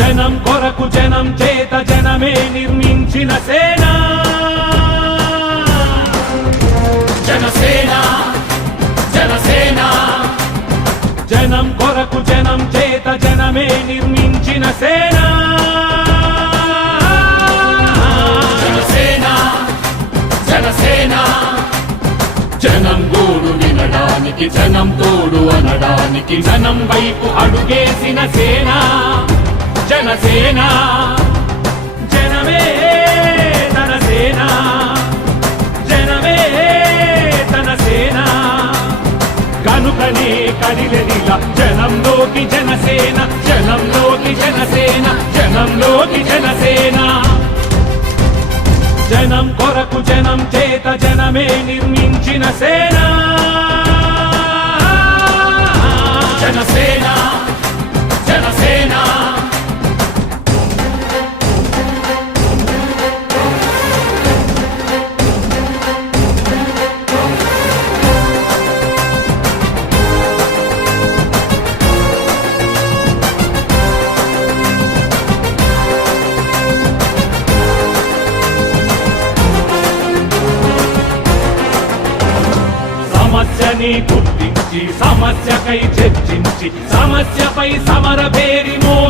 జనం కొరకు జనం చేత జనమే నిర్మించిన సేన జనసేన జనసేన జనం కొరకు జనం చేత జనమే నిర్మించిన సేన జనసేన జనసేన జనం గోడు వినడానికి జనం తోడు అనడానికి జనం వైపు అడుగేసిన సేన జనసేన జనమే తన సేన జనమే తన సేన కనుకనే కదిలెదిలా జనంలోకి జనసేన జనంలోకి జనసేన జనంలోకి జనసేన జనం కొరకు జనం చేత జనమే నిర్మించిన సేన జనసేన జనసేన సమస్యని గుర్తించి సమస్యకై చర్చించి సమస్యపై సమర పేరి మోగి